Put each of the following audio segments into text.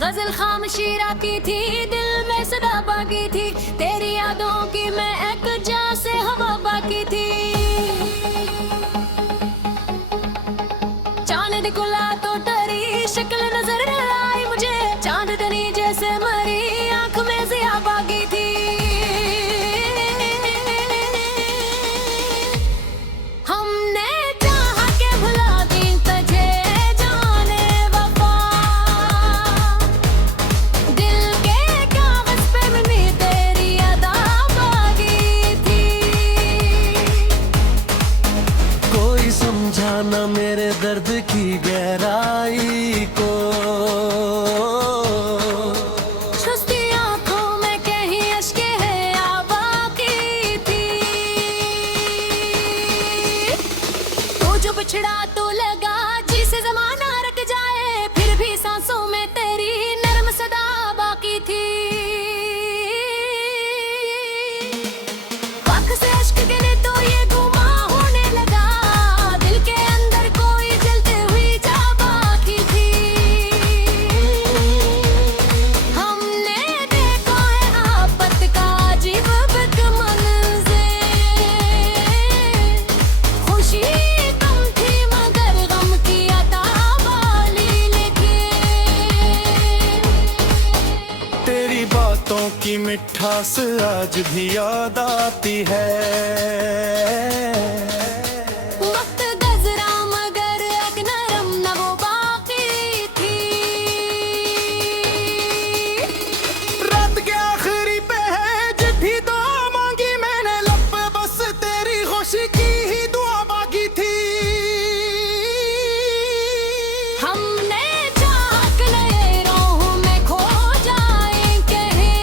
गजल खामोशी राखी थी, दिल में सदा बाकी थी, तेरी यादों की मैं एक जा से हवा बाकी थी। चांद खुला तो डरी, शक्ल नजर आई मुझे, चांदनी जैसे मरी, आंख में ज़िया बाकी थी। हमने चाह के भुला दी तुझे जाने वफा, दिल के कागज पे भी तेरी अदा बाकी थी। कोई समझा ना मेरे दर्द की गहराई को, सुस्ती आंखों में कहीं अश्के है या बाकी थी। तू जो बिछड़ा तो लगा जिसे जमाना रख जाए, फिर भी सांसों में तेरी नरम सदा बाकी थी। आँख से अश्क गिरे तो ये गुमा होने लगा, दिल के अंदर कोई जलते हुई जा बाकी थी। हमने देखा है आफत का अजीब मंज़र, खुशी कम थी मगर गम की अता वाली लिखी। तेरी बातों की मिठास आज भी याद आती है। वक्त गुज़रा मगर एक नरम न वो बाकी थी। रात के आखिरी पे है चिट्ठी तो मांगी मैंने, लब पे बस तेरी खुशी की ही दुआ बाकी थी। हमने चाह के नए राहों में खो जाए कहीं,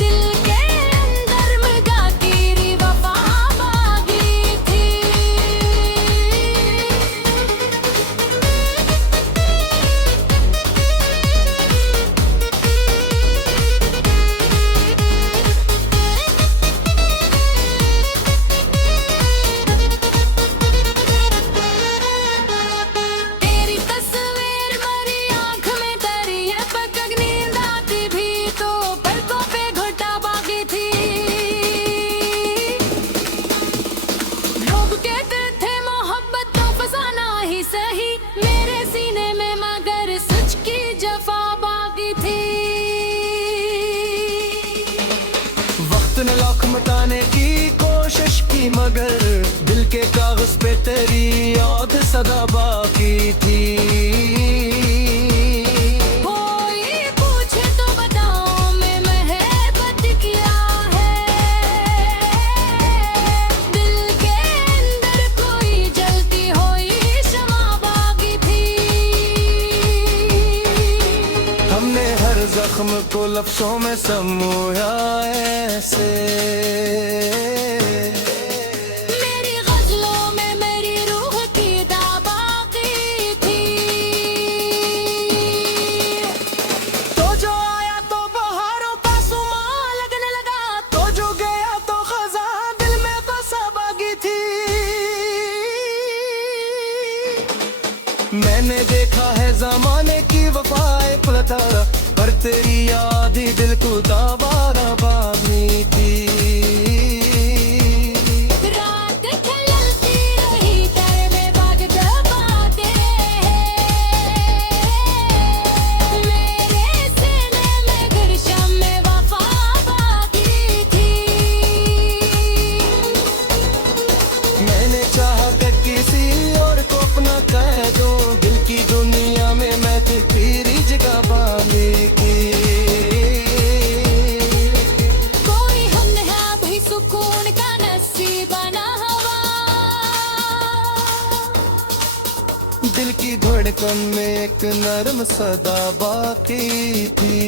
दिल के अंदर मगा तेरी वफा बाकी थी। तेरी तस्वीर मरी आँख में तरी है, पकड़ नींद आती भी तो पलकों पे घुटा बाकी थी। लोग कहते थे मोहब्बत तो फसाना ही सही, मेरे सीने में मगर सच की जफा बाकी थी। वक्त ने लाख मिटाने की कोशिश की मगर दिल के कागज पे तेरी याद सदा बाकी थी। कोई पूछे तो बताओ मैं मोहब्बत किया है, दिल के अंदर कोई जलती हुई शमा बाकी थी। हमने हर जख्म को लफ्जों में समोया ऐसे, मेरी गजलों में मेरी रूह की दा बाकी थी। तो जो आया तो बहारों का सुमा लगने लगा, तो जो गया तो खजा दिल में बसा बागी थी। मैंने देखा है जमाने की वफाएं पलटा, पर तेरी याद ही दिल को दाबारा बागी थी। रात खिलती रही तर में बाग दबाते हैं, मेरे सीने में गुलशन में वफा बाकी थी। मैंने चाहा कि किसी और को अपना कह दूं, दिल की दुनिया में मैं तेरी जगह पाने की। कोई हम है भी सुकून का नसीबाना हवा, दिल की धड़कन में एक नरम सदा बाकी थी।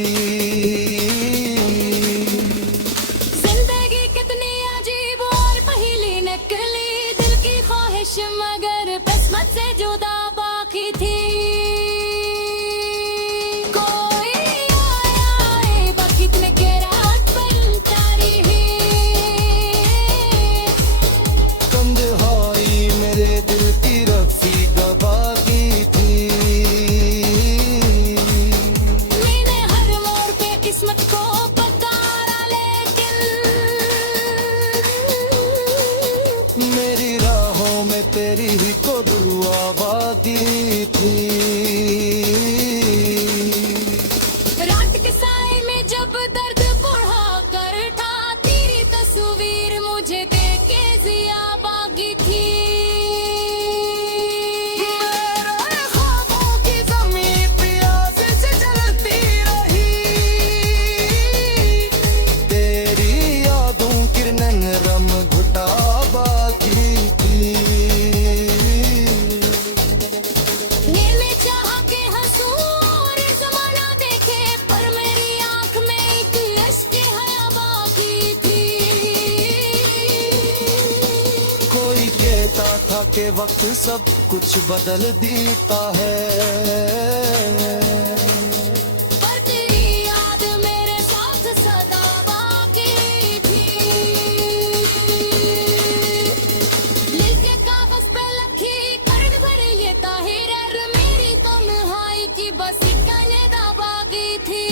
जिंदगी कितनी अजीब और पहेली निकली, दिल की ख्वाहिश मगर किस्मत से जुदा बाकी थी। कोई आया बखत में के रात बनता रही, तो दुआ बाकी थी। रात के साए में जब दर्द बढ़ा कर था, तेरी तस्वीर मुझे देख के जिया बागी थी। मेरे ख्वाबों की ज़मीं प्यास से जलती रही, तेरी यादों की नरम घुटा बाकी थी। मैंने चाहा के हंसू और ज़माना देखे, पर मेरी आँख में एक अश्क हया बाकी थी। कोई कहता था कि वक्त सब कुछ बदल देता है, पर तेरी याद मेरे साथ सदा बाकी थी। लिख के कागज पे लखी कर्ज भरे ये ताहिर, मेरी तन्हाई की बस इतने दा बाकी थी।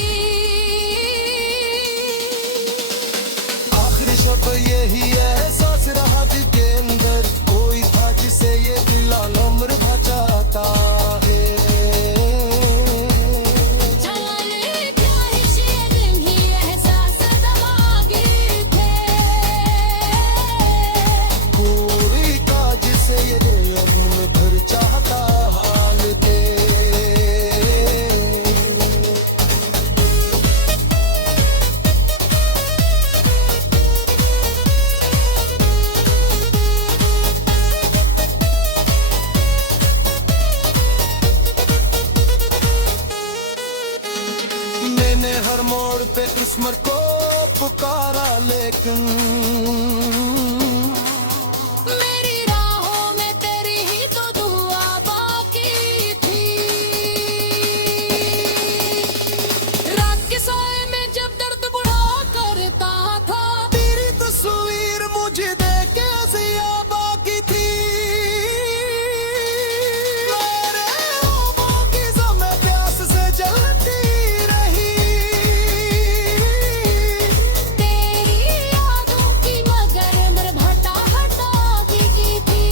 आखिरी शब यही एहसास रहा दिल के अंदर, कोई था जिसे ये दिल उम्र बचाता है। जाने क्या है शेर ही एहसास दमागे थे। कोई था जिसे ये दिल उम्र भर चाहता हाल थे। मैंने हर मोड़ पे किस्मत को पुकारा, लेकिन मेरी राहों में तेरी ही तो दुआ बाकी थी। रात के साए में जब दर्द बुढ़ा करता था, तेरी तस्वीर मुझे देख के हंसिया बाकी थी। मेरे ख्वाबों की ज़मीं प्यास से जलती रही, तेरी यादों की मगर भटा हटा की थी।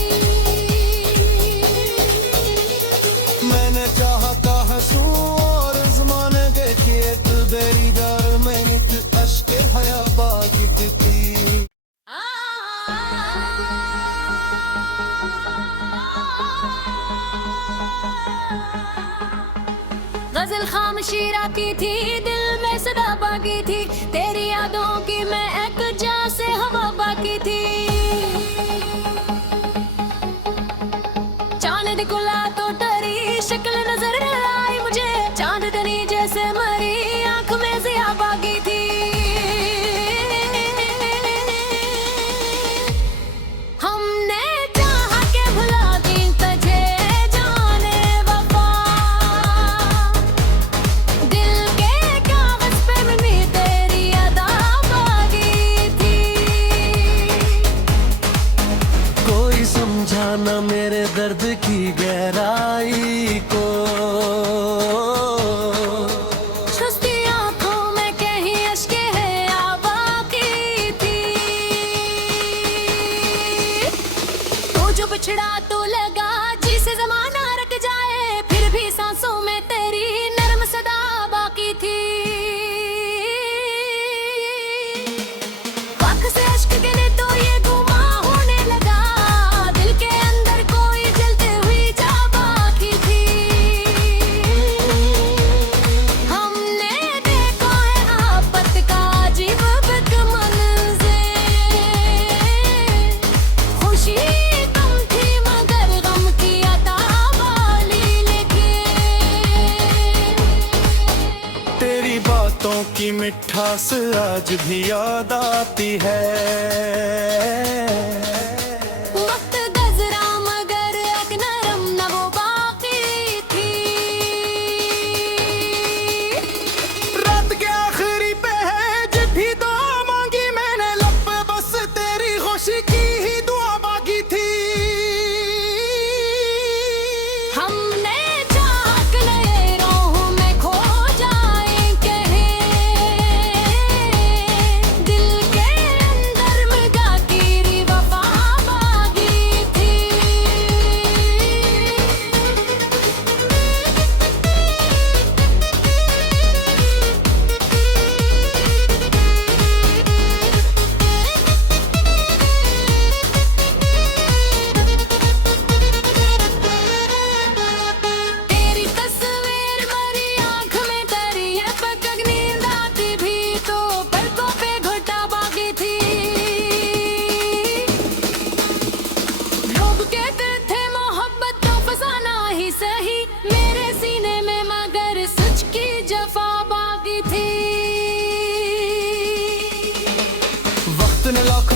मैंने चाहा था हंसू और ज़माने के खेत बेरी दर मैंने अश्क हया बाकी थी। गजल खामोशी राती थी, दिल में सदा बाकी थी। तेरी यादों की मैं एक जा से हवा बाकी थी। चांद खुला तो डरी शक्ल नजर आई मुझे, चांदनी जैसे मरी आंख में जिया बाकी थी। हमने चाहा के भुला दी तुझे जाने वफा, दिल के कागज पे भी तेरी अदा बाकी थी। कोई समझा न मेरे दर्द की गहराई को, सुस्ती आंखों में कहीं अश्के है या बाकी थी। तो जो बिछड़ा तो लगा जिसे जमाना रख जाए, फिर भी सांसों में तेरी नरम सदा बाकी थी। आँख से अश्क गिरे तो ये गुमा होने लगा, दिल के अंदर कोई जलते हुई जा बाकी थी। हमने देखा है आपत का अजीब मंज़र, खुशी कम थी मगर गम की अता वाली लिखी। तेरी बातों की मिठास आज भी याद आती है। वक्त गजरा मगर एक नरम न वो बाकी थी। रात के आखिरी पे है चिट्ठी तो मांगी मैंने, लब पे बस तेरी खुशी की ही दुआ बाकी थी। हमने चाहा कि नए राहों में खो जाए कहीं, दिल के अंदर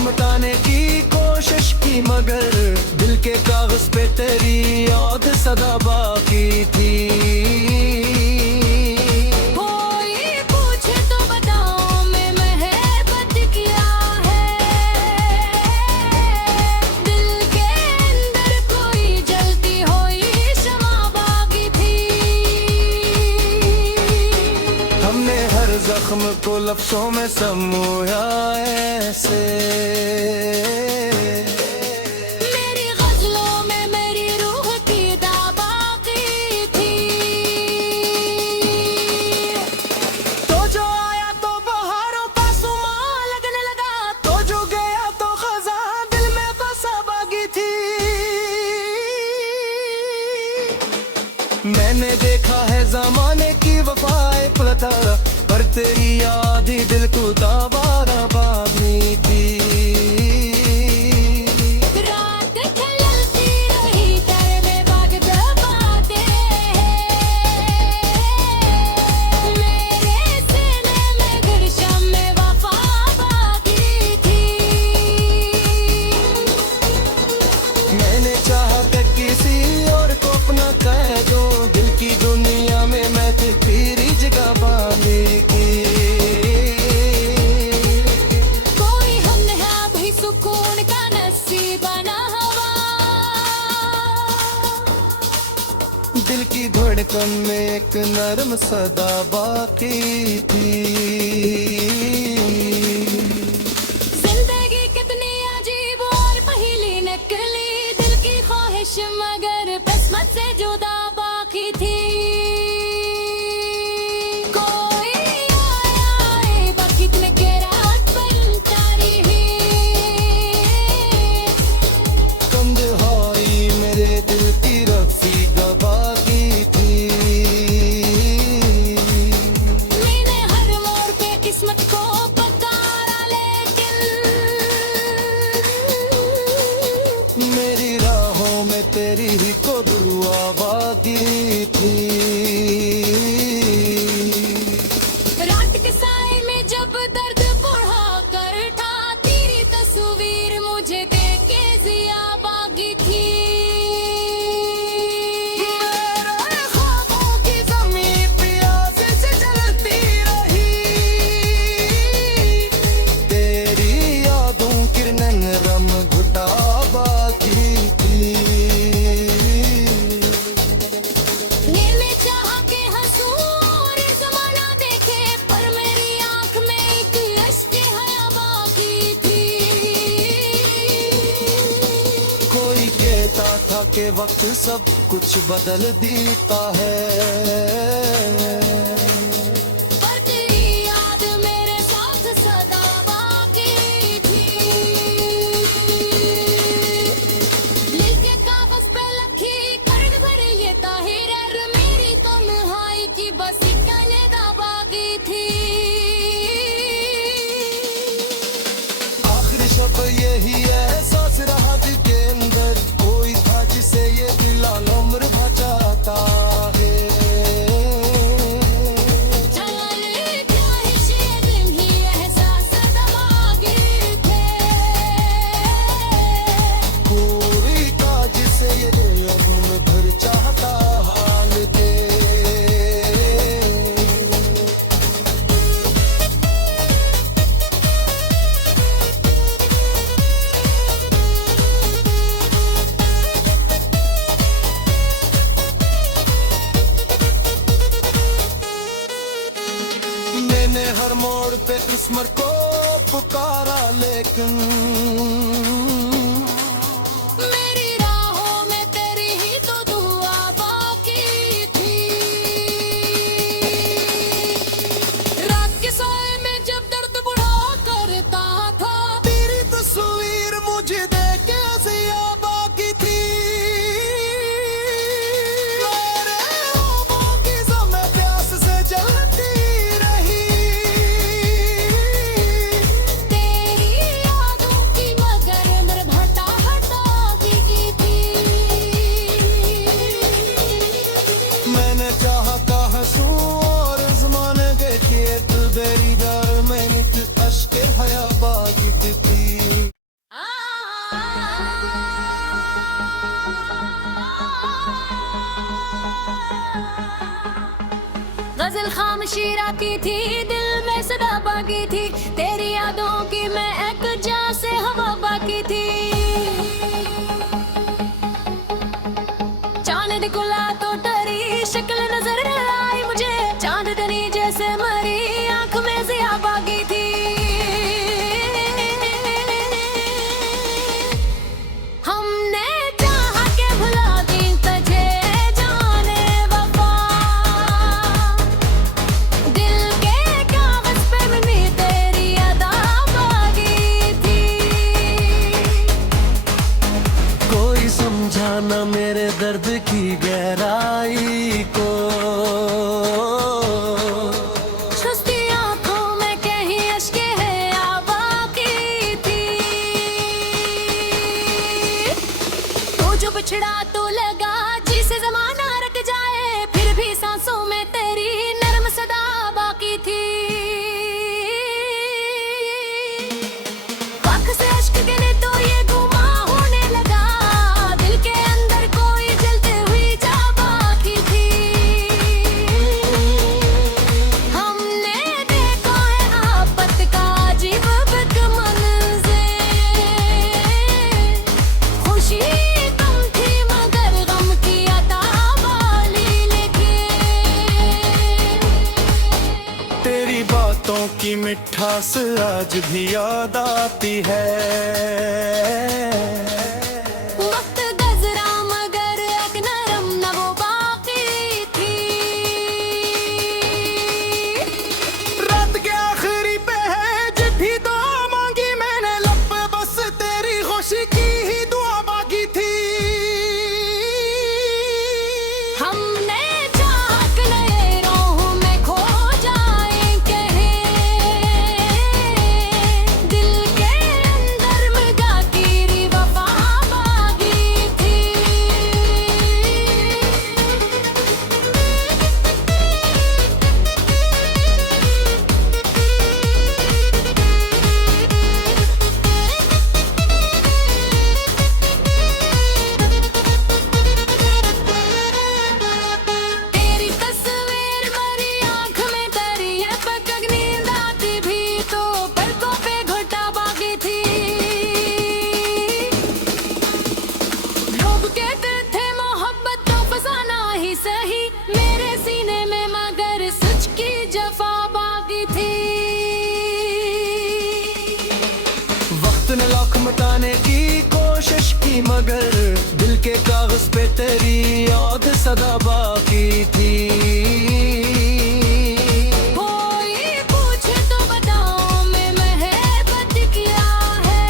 मिटाने की कोशिश की मगर दिल के कागज पे तेरी याद सदा बाकी थी। कोई पूछे तो बताओ मैं मोहब्बत क्या है। दिल के अंदर कोई जलती हुई शमा बाकी थी। हमने हर जख्म को लफ्जों में समोया ऐसे, मेरी गजलों में मेरी रूह की दाबाकी थी। तो जो आया तो बहारों का सुमा लगने लगा, तो जो गया तो खजा दिल में बसा बागी थी। मैंने देखा है जमाने की वफाएं पलटा, पर तेरी याद ही दिल को दाबारा बागी थी। रात ढलती रही तेरे में बाग दबाते हैं। मेरे सीने में गुलशन में वफा बाकी थी। मैंने चाहा कि किसी और को अपना कह दूं, दिल की दुनिया में मैं तेरी जगह पाने की। कोई हम नहा भी सुकून का नसीबा ना हवा। दिल की धड़कन में एक नरम सदा बाकी थी। जिंदगी कितनी अजीब और पहेली निकली, दिल की ख्वाहिश मगर किस्मत से जुदा बाकी थी। कोई आया बखत में के रात बनता रही। तन्हाई मेरे दिल की रफी बाकी थी। मैंने हर मोड़ पे किस्मत को पुकारा लेकिन मेरी राहों में तेरी ही को दुआ बाकी थी। रात के साए में जब दर्द बढ़ा कर था, तेरी तस्वीर मुझे देख के जिया बागी थी। मेरे ख्वाबों की ज़मीं प्यास से जलती रही, तेरी यादों की नरम घुटा बाकी थी। मैंने चाहा कि हंसूं और ज़माना देखे, पर मेरी आँख में एक अश्क हया बाकी थी। कोई कहता था कि वक्त सब कुछ बदल देता है, पर तेरी याद मेरे साथ सदा बाकी थी। लिख के कागज पे लखी कर्ज भरे ये ताहिर, मेरी तन्हाई की बस इतने दा बाकी थी। आखिर शब यही एहसास रहा दिल के अंदर, कोई था जिसे ये दिल उम्र बचाता है। चले क्या ही शेर ही एहसास दबागे थे। कोई था जिसे ये दिल उम्र भर चाहता हाल थे। मैंने हर मोड़ पे किस्मत को पुकारा लेकिन मेरी राहों में तेरी ही तो दुआ बाकी थी। रात के साए में जब दर्द बुढ़ा करता था, तेरी तस्वीर मुझे देख के हंसिया बाकी थी। मेरे ख्वाबों की ज़मीं प्यास से जलती रही, तेरी यादों की मदद शमशीर आती थी, दिल में सदा बाकी थी, तेरी यादों की मैं एक जा से हवा बाकी थी। चांद खुला तो डरी, शक्ल नजर आई मुझे, चांदनी जैसे मरी, आंख में जिया बाकी थी। हमने चाह के भुला दी तुझे जाने वफा, दिल के कागज पे भी तेरी अदा बाकी थी। कोई समझा ना मेरे दर्द की गहराई को, सुस्ती आंखों में कहीं अश्के है या बाकी थी। तो जो बिछड़ा तो लगा जिसे जमाना रख जाए, फिर भी सांसों में तेरी नरम सदा बाकी थी। आँख से अश्क गिरे तो ये गुमा होने लगा, दिल के अंदर कोई जलते हुई जा बाकी थी। हमने देखा है आफत का अजीब मंज़र, खुशी कम थी मगर गम की अता वाली लिखी। तेरी बातों की मिठास आज भी याद आती है। वक्त गुज़रा मगर एक नरम न वो बाकी थी। रात के आखिरी पे है चिट्ठी तो मांगी मैंने, लब पे बस तेरी खुशी की ही दुआ बाकी थी। हमने चाह के नए राहों में खो जाए कहीं, दिल के अंदर मगा तेरी वफा बाकी थी। तेरी तस्वीर मरी आँख में तरी है, पकड़ नींद आती भी तो पलकों पे घुटा बाकी थी। लोग कहते थे मोहब्बत तो फसाना ही सही, मेरे सीने में मगर सच की जफा बाकी थी। वक्त ने लाख मिटाने की कोशिश की मगर दिल के कागज पे तेरी याद सदा बाकी थी। कोई पूछे तो बताओ मैं महबत क्या है,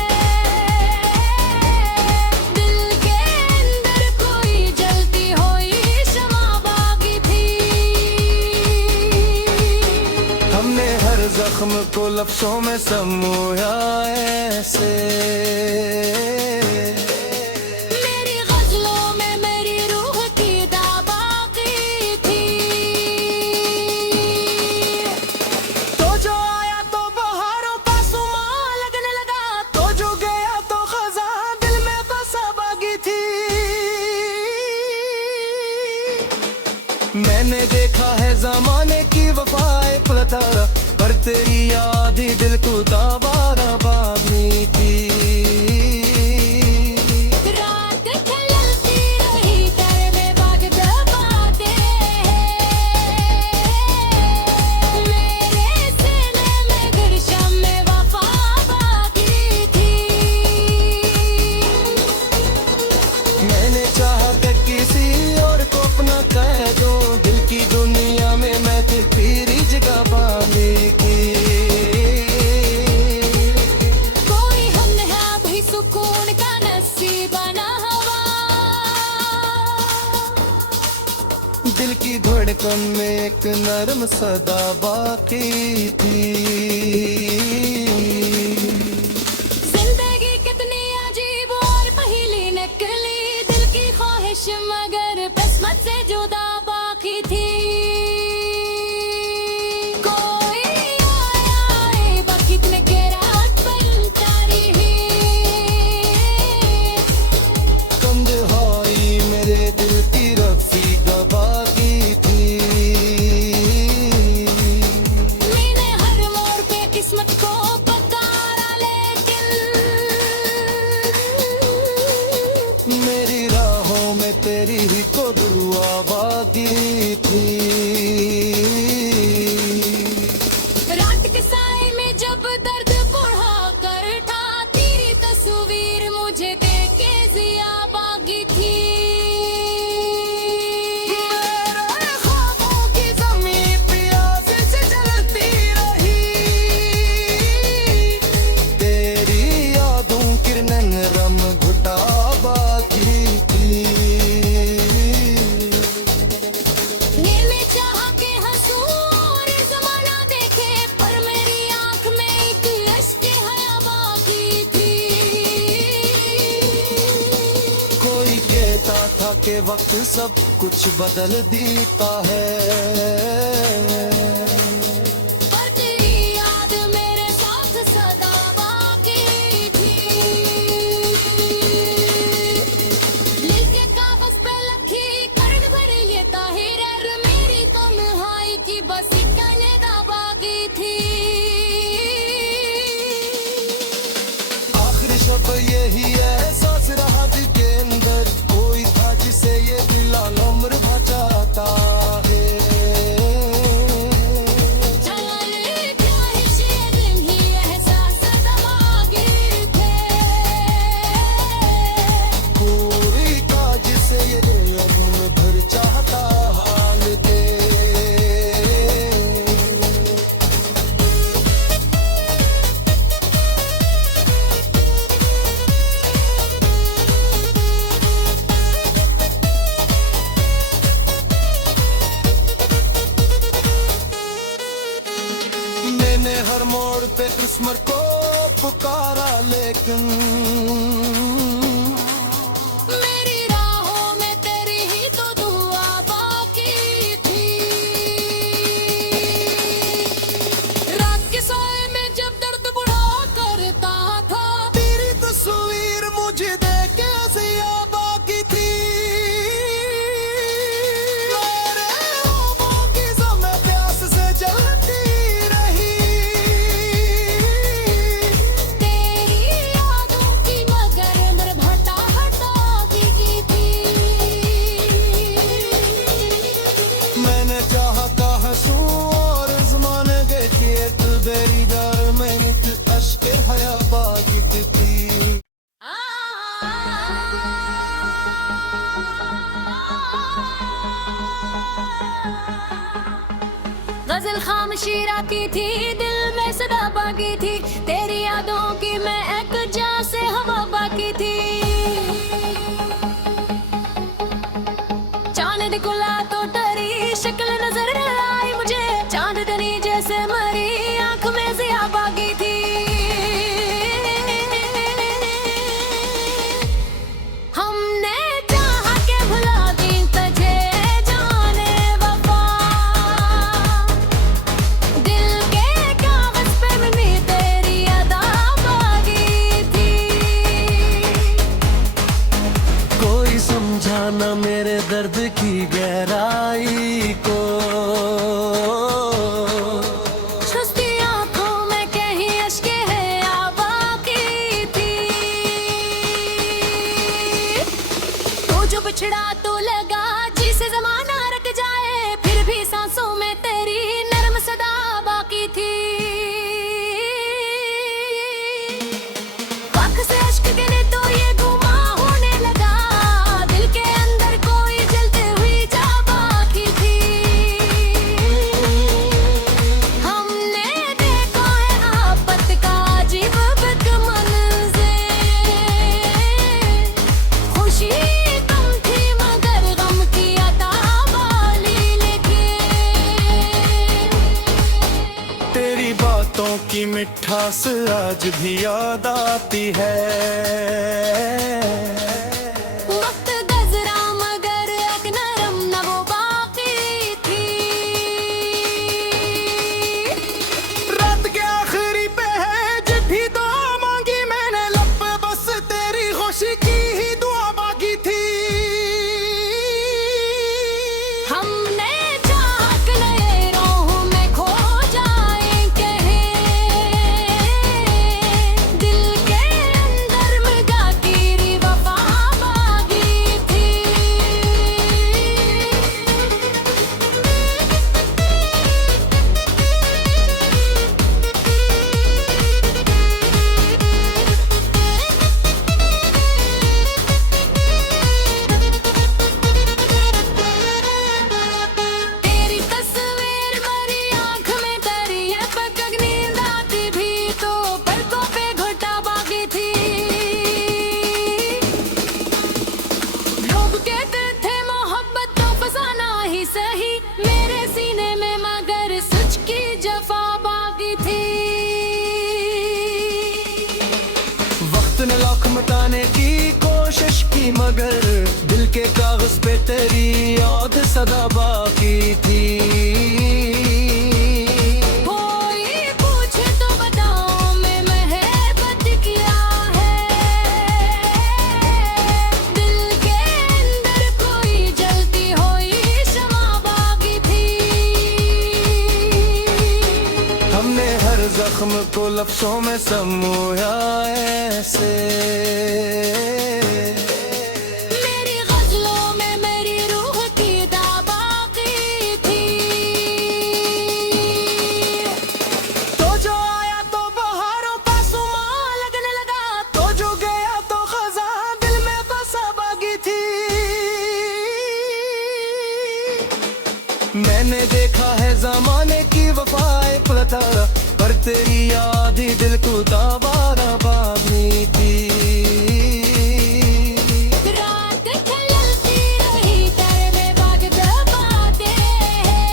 दिल के अंदर कोई जलती हुई शमा बाकी थी। हमने हर जख्म को लफ्जों में समोया ऐसे, मेरी गजलों में मेरी रूह की दा बाकी थी। तो जो आया तो बहारों का सुमा लगने लगा, तो जो गया तो खजा दिल में बसा बागी थी। मैंने देखा है जमाने की वफाएं पलटारा, पर तेरी याद ही दिल को दाबारा बागी थी। रात खिलती रही तेरे में बाग दबाते हैं, मेरे सीने में गुलशन में वफा बाकी थी। मैंने चाहा कि किसी और को अपना कह दूं, दिल की दुनिया में मैं तेरी जगह पाने की। कोई हम है भी सुकून का नसीबाना हवा, दिल की धड़कन में एक नरम सदा बाकी थी। जिंदगी कितनी अजीब और पहेली निकली, दिल की ख्वाहिश मगर किस्मत से जुदा बाकी थी। कोई आया बखत में के रात बनता रही, तन्हाई मेरे दिल की रफीका बाकी थी। तो दुआ बागी थी। रात के साए में जब दर्द बढ़ा कर था, तेरी तस्वीर मुझे देख के जिया बागी थी। मेरे ख्वाबों की ज़मीं प्यास से जलती रही, तेरी यादों की नरम घुटा बाकी थी। मैंने चाहा के हंसू और ज़माना देखे, पर मेरी आँख में एक अश्क हया बाकी थी। कोई कहता था कि वक्त सब कुछ बदल देता है, पर तेरी याद मेरे साथ सदा बाकी थी। लिख के कागज पे लखी कर्ज भरे ये ताहिर, मेरी तन्हाई की बस इतने दा बाकी थी। आखिरी शब यही एहसास रहा दिल के अंदर, कोई था जिसे ये दिल उम्र बचाता है। जाने क्या है शायद ही एहसास दमागे थे। कोई था जिसे ये दिल उम्र भर चाहता हाल थे। मैंने हर मोड़ पे किस्मत को पुकारा, लेकिन मेरी राहों में तेरी ही तो दुआ बाकी थी। रात के साए में जब दर्द बुढ़ा करता था, तेरी तस्वीर मुझे देख के हंसिया बाकी थी। मेरे ख्वाबों की ज़मीं प्यास से जलती रही, तेरी यादों की मगर भटा हटा की थी। मैंने चाहा था हंसू और ज़माने के तेरी दर में अश्क हया बाकी थी। गजल खामोशी राखी थी, दिल में सदा बाकी थी। तेरी यादों की मैं एक जा से हवा बाकी थी। चांद खुला तो डरी शक्ल नजर आई मुझे, चांदनी जैसे मरी आंख में जिया बाकी थी। हमने चाहा के भुला दी तुझे जाने वफा, दिल के कागज पे भी तेरी अदा बाकी थी। कोई समझा ना मेरे दर्द की गहराई को, सुस्ती आंखों में कहीं अश्के है या बाकी थी। तो जो बिछड़ा तो लगा जिसे जमाना रख जाए, फिर भी सांसों में तेरी नरम सदा बाकी थी। आँख से अश्क गिरे तो ये गुमा होने लगा, दिल के अंदर कोई जलते हुई जा बाकी थी। हमने देखा है आपत का अजीब मंज़र, खुशी कम थी मगर गम की अता वाली लिखी। तेरी बातों की मिठास आज भी याद आती है। वक्त गजरा मगर एक नरम न वो बाकी थी। रात के आखिरी पे है चिट्ठी तो मांगी मैंने, लब पे बस तेरी खुशी की ही दुआ बाकी थी। हमने चाहा कि नए राहों में खो जाए कहीं, दिल के अंदर में बताने की कोशिश की मगर दिल के कागज पे तेरी याद सदा बाकी थी। कोई पूछे तो बताओ मैं मोहब्बत क्या है। दिल के अंदर कोई जलती हुई शमा बाकी थी। हमने हर जख्म को लफ्जों में समोया ऐसे, मेरी गजलों में मेरी रूह की बाकी थी। तो जो आया तो बहारों का सुमा लगने लगा, तो जो गया तो खजा दिल में बसा बागी थी। मैंने देखा है जमाने की वफाएं पलटा, पर तेरी याद ही दिल को दावारा बागी थी। रात खिलती रही तेरे में बाग दबाते हैं।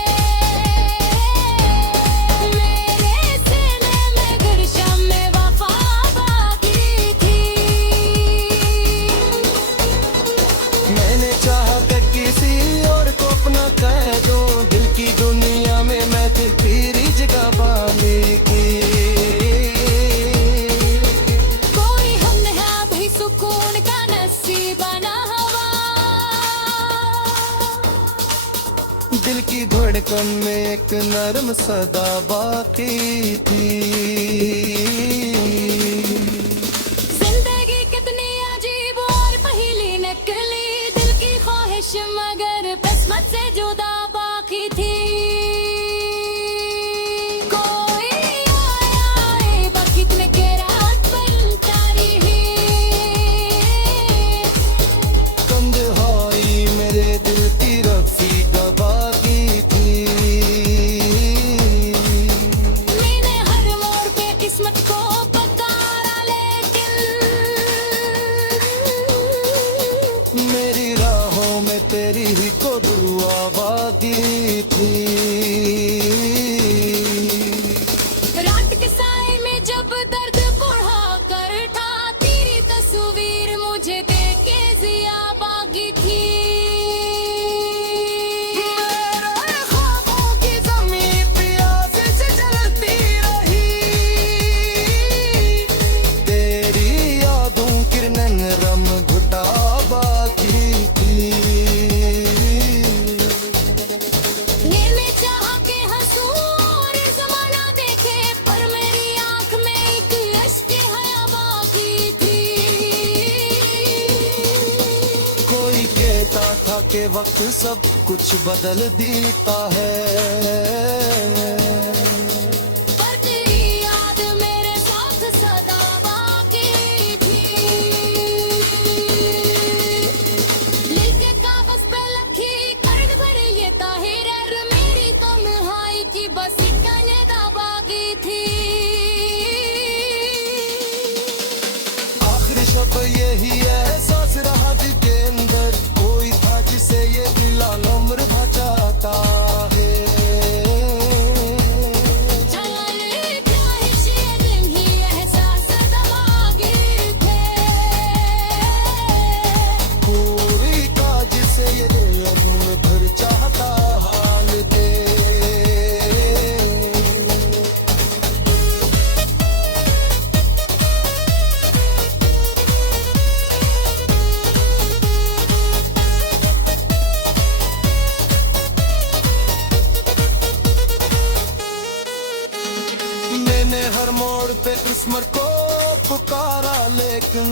मेरे सीने में गुलशन में वफा बाकी थी। मैंने चाहा कि किसी और को अपना कह दूं, दिल की दुनिया में मैं तेरी जगह पाने की। कोई हम नहीं भी सुकून का नसीबा ना हुआ। दिल की धड़कन में एक नरम सदा बाकी थी। जिंदगी कितनी अजीब और पहेली निकली, दिल की ख्वाहिश मगर किस्मत से जुदा बाकी थी। कोई आया बखत में के रात बनता रही। तन्हाई मेरे दिल की रफीका बाकी थी। मैंने हर मोड़ पे किस्मत को पुकारा लेकिन मेरी राहों में तेरी ही को दुआ बाकी थी। रात के साए में जब दर्द बढ़ा कर था, तेरी तस्वीर मुझे देख के जिया बागी थी। मेरे ख्वाबों की ज़मीं प्यास से जलती रही, तेरी यादों की नरम घुटा बाकी थी। मैंने चाहा कि हंसू और ज़माना देखे, पर मेरी आँख में एक अश्क हया बाकी थी। कोई कहता था कि वक्त सब कुछ बदल देता है, पर तेरी याद मेरे साथ सदा बाकी थी। लिख के कागज पे लखी कर्ज भरे ये ताहिर, मेरी तन्हाई की बस ठिकाने दा बाकी थी। आखिर शब यही एहसास रहा दिल के अंदर, कोई था जिसे ये दिल उम्र बचाता है। चले ख्वाहिश ये दिन ही एहसास दमागे थे। कोई था जिसे ये दिल उम्र भर चाहता हाल दे। मैंने हर मोड़ पे किस्मत को पुकारा लेकिन